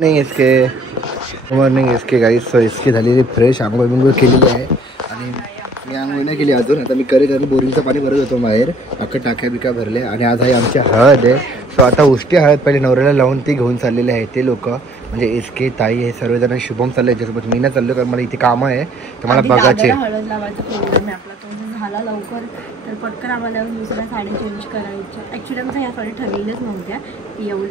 नाही इसके मॉर्निंग इसके गाईस. सो इसकी झालेली फ्रेश आंघोळ बिंघोळ केलेली आहे आणि मी आंघोळ नाही केली अजून. आता मी करेल बोरिंगचं पाणी भरत होतो बाहेर. अख्खं टाक्या बिका भरले आणि आज आहे आमची हळद आहे. सो आता उष्टी हळद पहिले नवऱ्याला लावून ती घेऊन चाललेले आहे ते लोक, म्हणजे इसके ताई हे सर्वजण. शुभम चाललं याच्यासोबत, मी नाही चाललो कारण मला इथे कामं आहे तर मला बघायचे. हळद लावायचा प्रोग्राम आहे आपला, तो झाला लवकर तर पटकन आम्हाला दुसऱ्या साड्या चेंज करायच्या. ॲक्च्युली आमच्या ह्या साड्या ठरलेल्याच नव्हत्या,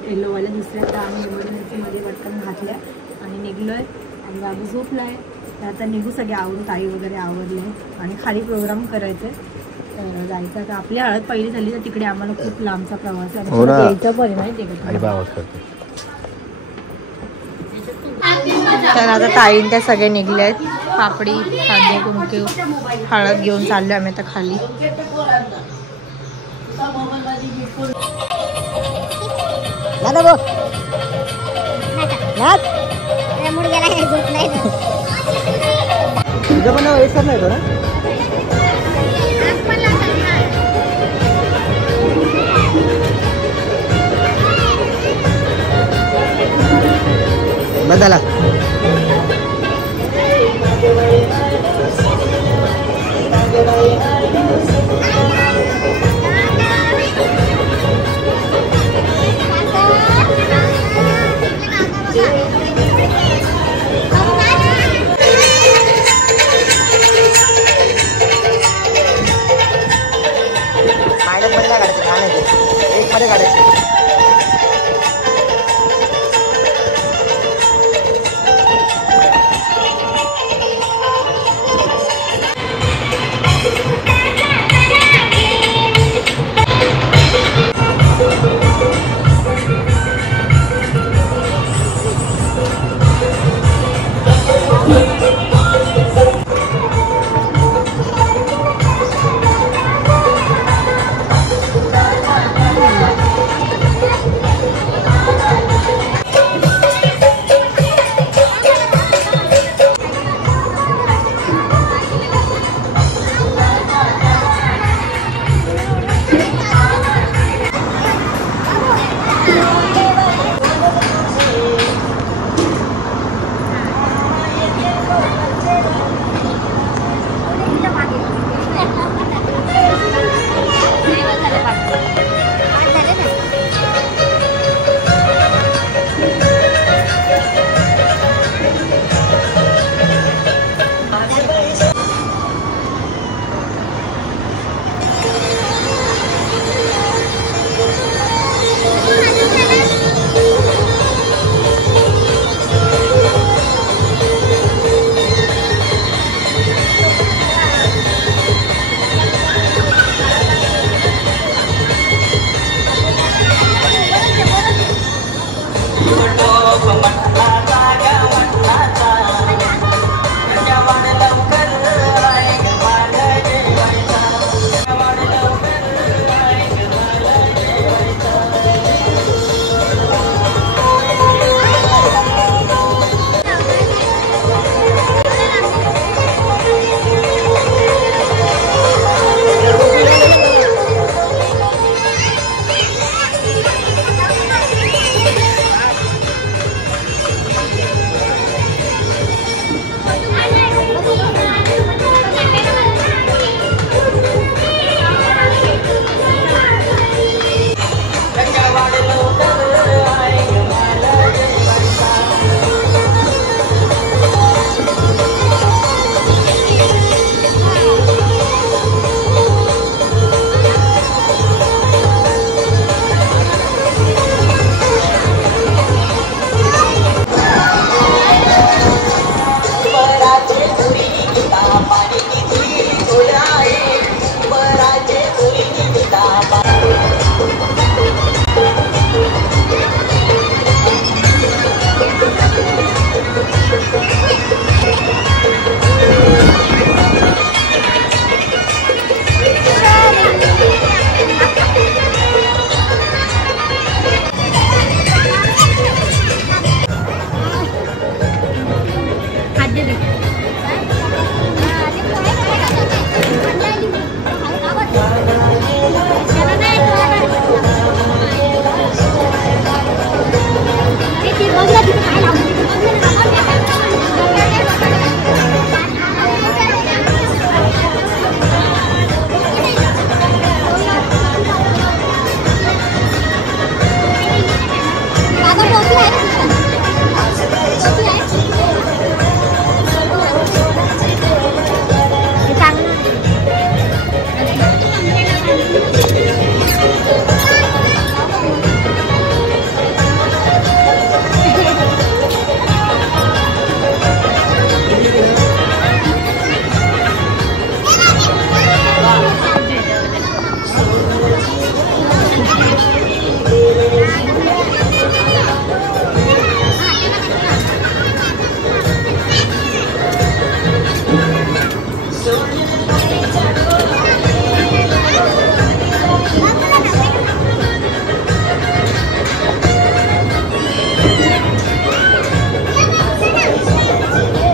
येलोवाल्या दुसऱ्या, तर आम्ही इमर्जन्सीमध्ये पटकन घातल्या आणि निघलो आहे. आणि बाबू झोपला आहे तर आता निघू सगळे आवरून, ताई वगैरे आवरले आणि खाली प्रोग्राम करायचं आहे जायचं. आता आपली हळद पहिली झाली तर तिकडे आम्हाला खूप लांबचा प्रवास आहे, यायचं पण माहिती आहे का. तर आता ताईन त्या सगळे निघले आहेत. पापडी, हळदी कुंकू, हळद घेऊन चाललो आम्ही आता खाली. तुझं पण वयसर नाही थोडा. बदला एक मध्ये काढायचं.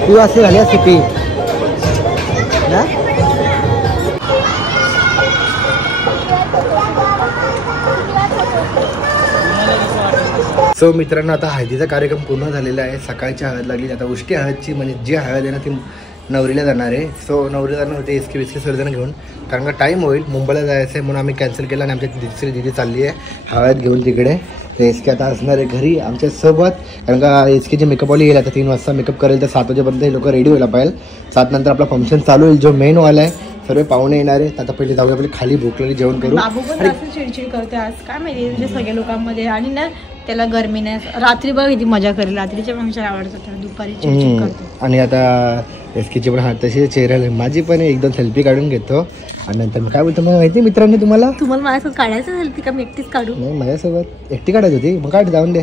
तू असे झाली असते ती ना. सो मित्रांनो आता हळदीचा कार्यक्रम पूर्ण झालेला आहे. सकाळची हळद लागली, आता उष्टी हळदची म्हणजे जी हळद आहे ना ती नवरीला जाणार आहे. सो नवरीला जाणार होते एसके विस्के सर्वजण घेऊन, कारण का टाईम होईल, मुंबईला जायचं आहे म्हणून आम्ही कॅन्सल केलं. आणि आमच्या दुसरी दिदी चालली आहे हळद घेऊन तिकडे. तर एसके आता असणार आहे घरी आमच्यासोबत, कारण का एसकेची मेकअपवाली येईल आता 3 वाजता मेकअप करेल तर 7 वाजेपर्यंत हे लोक रेडी व्हायला पाहिजे. 7 नंतर आपला फंक्शन चालू होईल जो मेन वाला आहे. सर्व पाहुणे येणार आहेत. आता पहिले जाऊया आपली खाली भूकलेली जेवण करू. बाबू पण असं चिडचिड करते आज काय माहिती म्हणजे सगळ्या लोकांमध्ये. आणि ना त्याला गरमी नाही, रात्री बघ किती मजा करेल, रात्रीच्या फंक्शन आवडतं त्याला, दुपारी चिडचिड करते. आणि आता एसकेची पण हात तशी चेहऱ्याला, माझी पण एकदम सेल्फी काढून घेतो. आणि नंतर मी काय बोलतो मला माहिती मित्रांनो, तुम्हाला माझ्यासोबत काढायचं सेल्फी का मी एकटीच काढू? नाही माझ्यासोबत एकटी काढायची होती, मग काढ जाऊन दे.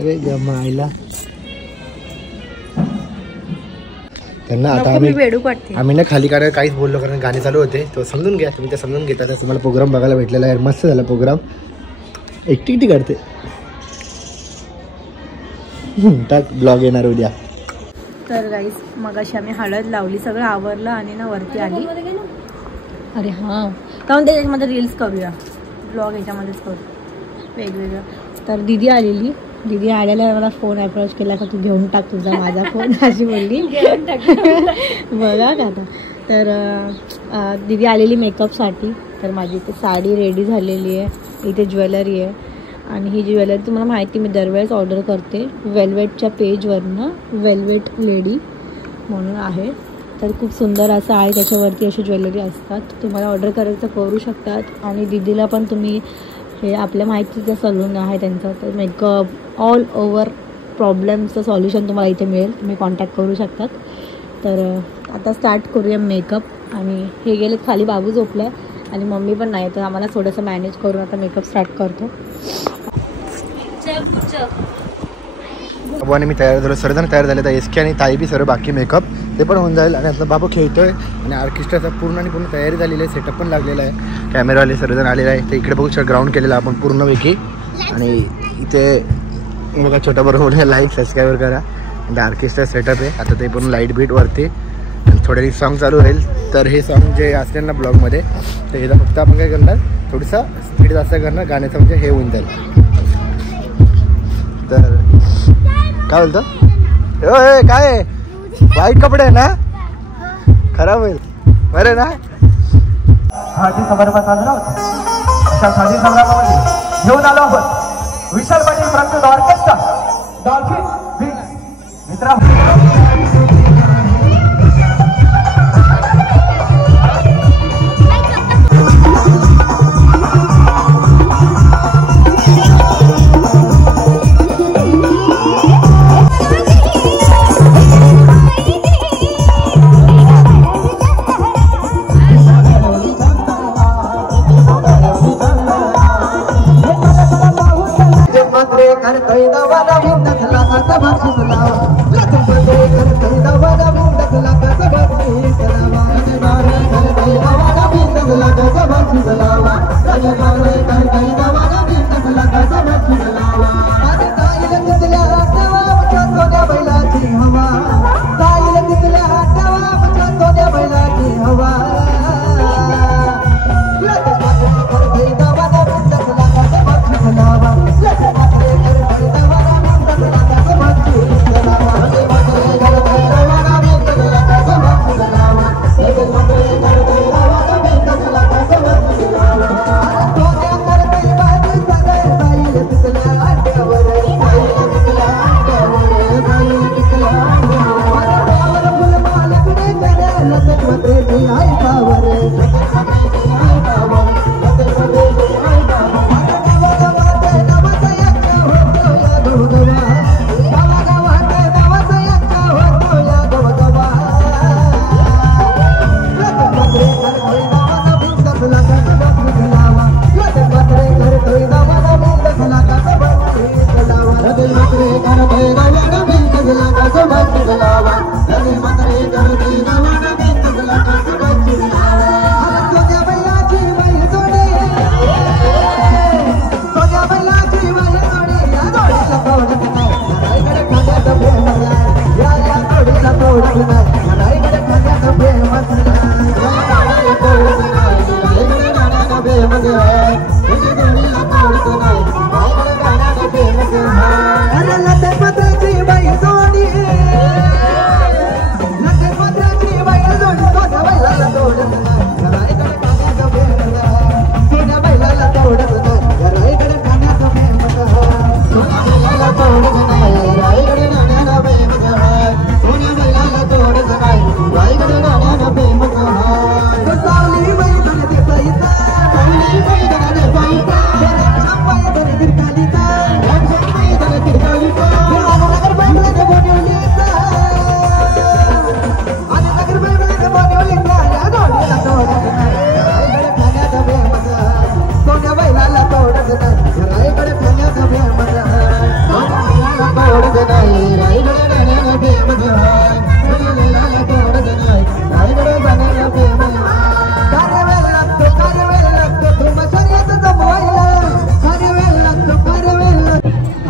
अरे जमायला त्यांना आता आम्ही ना खाली काढायला काहीच बोललो, कारण गाणे चालू होते. तो समजून घ्या, तुम्ही ते समजून घेता. तर तुम्हाला प्रोग्राम बघायला भेटलेला आहे, मस्त झाला प्रोग्राम. एकटी काढते टाक ब्लॉग येणार उद्या. तर गाईस मगाशी आम्ही हळद लावली, सगळं आवरलं आणि ना वरती आली. अरे हां कारण त्याच्यामध्ये रील्स करूया, ब्लॉग याच्यामध्येच करू वेगवेगळं. तर दिदी आलेली, दिदी आल्याला मला फोन अप्रोच केला का तू घेऊन टाक तुझा माझा फोन अशी बोलली. बघा का आता. तर दिदी आलेली मेकअपसाठी. तर माझी इथे साडी रेडी झालेली आहे, इथे ज्वेलरी आहे. आणि ही ज्वेलरी तुम्हाला माहिती मी दरवेळेस ऑर्डर करते वेल्वेटच्या पेजवरनं, वेल्वेट लेडी म्हणून आहे. तर खूप सुंदर असं आहे, त्याच्यावरती अशी ज्वेलरी असतात. तुम्हाला ऑर्डर करायचं करू शकतात. आणि दिदीला पण तुम्ही हे आपल्या माहितीचं सलून आहे त्यांचं, तर मेकअप ऑल ओव्हर प्रॉब्लेमचं सॉल्युशन तुम्हाला इथे मिळेल, तुम्ही कॉन्टॅक्ट करू शकतात. तर आता स्टार्ट करूया मेकअप. आणि हे गेले खाली, बाबू झोपला आहे आणि मम्मी पण नाही, तर आम्हाला थोडंसं मॅनेज करून आता मेकअप स्टार्ट करतो. आणि मी तयार झालो, सर्वजण तयार झाले. तर एसके आणि ताई बी सर्व बाकी मेकअप ते पण होऊन जाईल. आणि आता बाबू खेळतोय आणि ऑर्केस्ट्राचा पूर्ण आणि पूर्ण तयारी झालेली आहे, सेटअप पण लागलेला आहे, कॅमेरावाले सर्वजण आलेला आहे. तर इकडे बघू ग्राउंड केलेला आपण पूर्णपैकी. आणि इथे बघा छोटा बरोबर लाईक सबस्क्राईबर करा. आणि ऑर्केस्ट्रा सेटअप आहे आता, ते पूर्ण लाईट बीट वरती. थोडे सॉन्ग चालू होईल. तर हे सॉन्ग जे असतील ना ब्लॉगमध्ये, तर ह्याचा फक्त आपण काय करणार, थोडंसं स्पीड जास्त करणार गाण्याचं, म्हणजे हे होऊन जाईल. तर काय बोलतो काय वाईट कपडे आहे ना, खराब होईल बरं ना. हळदी समारंभ साजरा होता. अशा हळदी समारंभामध्ये घेऊन आलो आपण विशाल पाटील प्रस्तुत ऑर्केस्ट्रा डॉल्फिन विंग्स. मित्रांनो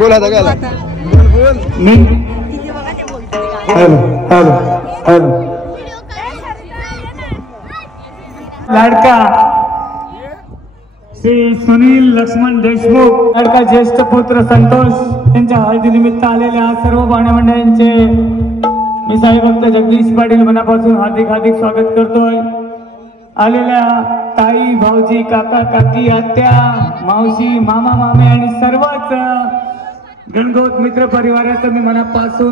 बोल आता काय मी तिथे बघा ते बोलतात हॅलो हॅलो हॅलो लाडका श्री सुनील लक्ष्मण देशमुख लाडका ज्येष्ठ पुत्र संतोष यांच्या हळदीनिमित्त आलेल्या सर्व पाहुण्या मंडळींचे मी साई भक्त जगदीश पाटील मनापासून हार्दिक हार्दिक स्वागत करतोय. आलेल्या ताई भाऊजी काका काकी आत्या मावशी मामा मामे आणि सर्वच गणगोत मित्र परिवाराचं मी मनापासून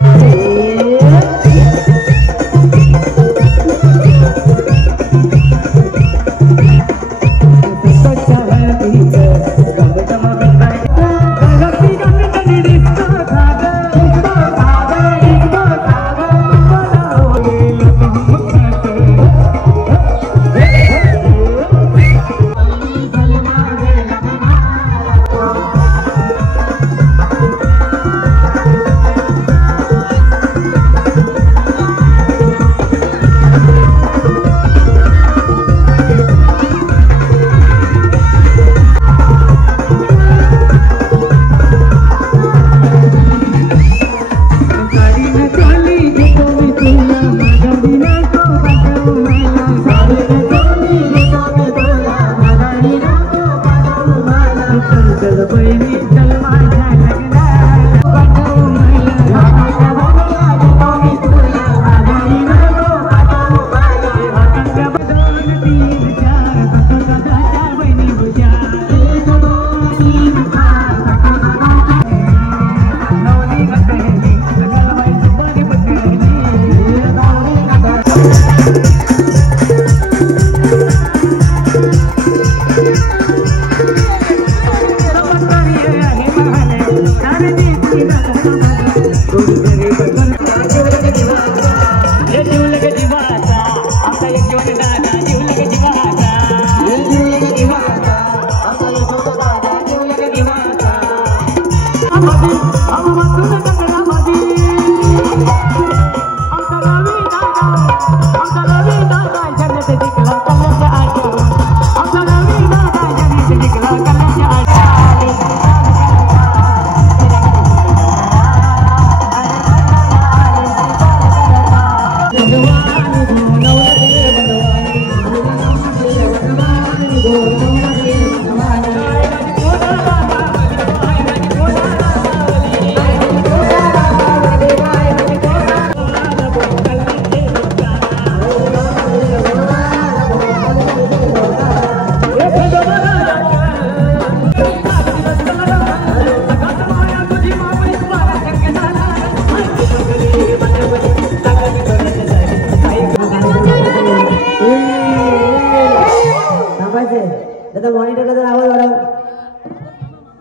मॉनिटरला जर आवाज वाढव.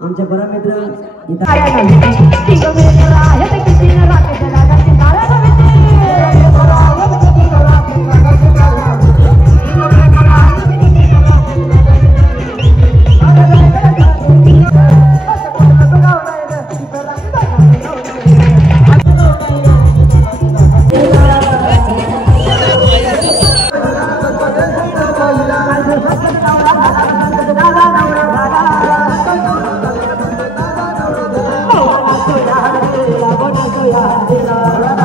आमचे परमित्र Yeah.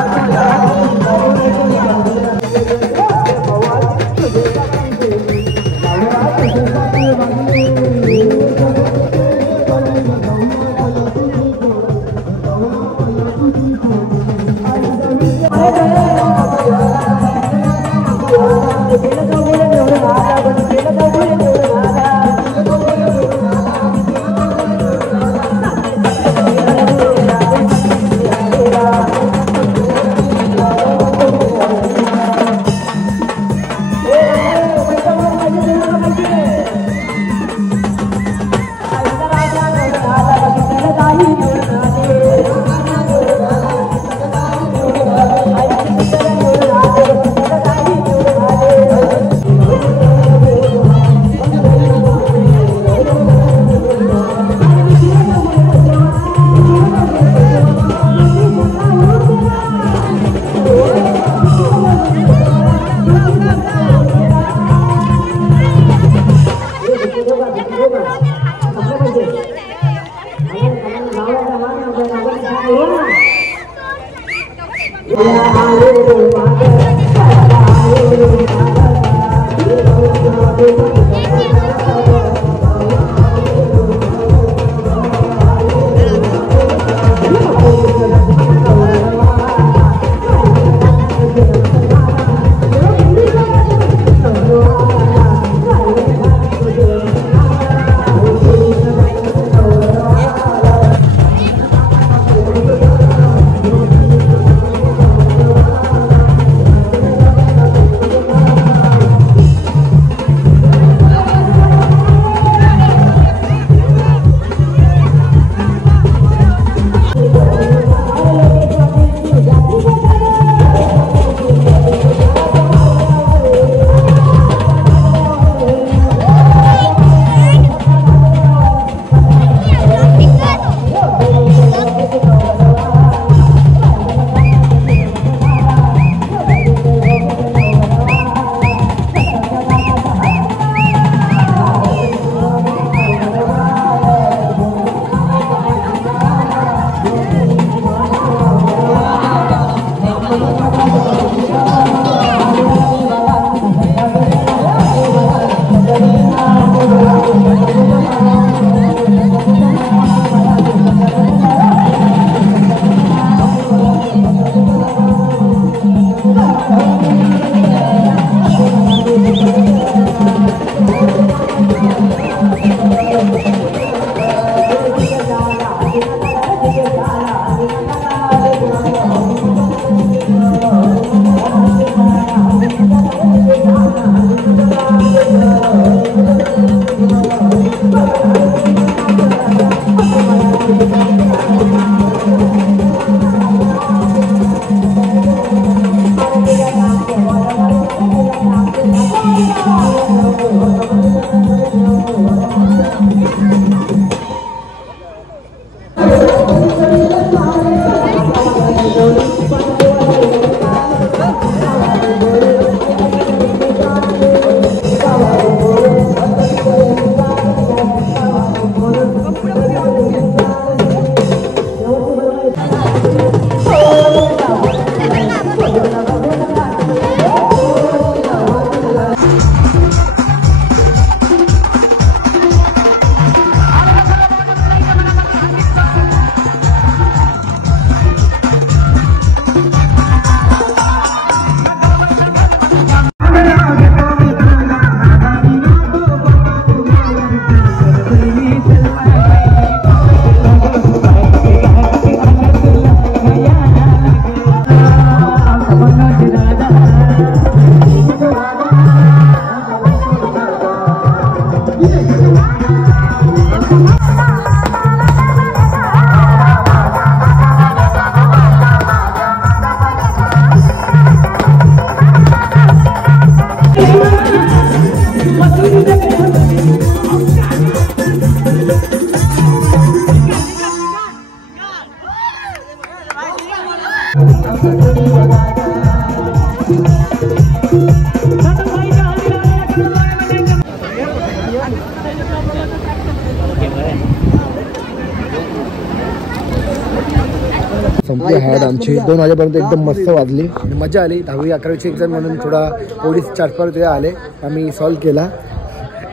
संपली आहेत आमची 2 वाजेपर्यंत एकदम मस्त वाजली आणि मजा आली. 10वी 11वीचे एक्झाम म्हणून थोडा पोलीस 4-5 वेळा आले, आम्ही सॉल्व केला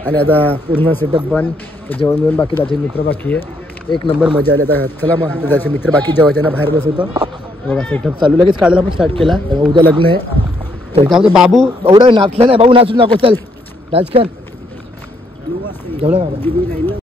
आणि आता पूर्ण सेटअप बंद. जेवण बिवण बाकी, त्याचे मित्र बाकी आहे. एक नंबर मजा आली. आता चला मग त्याचे मित्र बाकी जेवायच्या बाहेर बसवतो. बघा सेटअप चालू, लगेच काढायला पण स्टार्ट केला. उद्या लग्न आहे तर काय म्हणतो बाबू एवढं नाचलं नाही, बाबू नाचू नको, चल डान्स कर. जेवलं बाबा.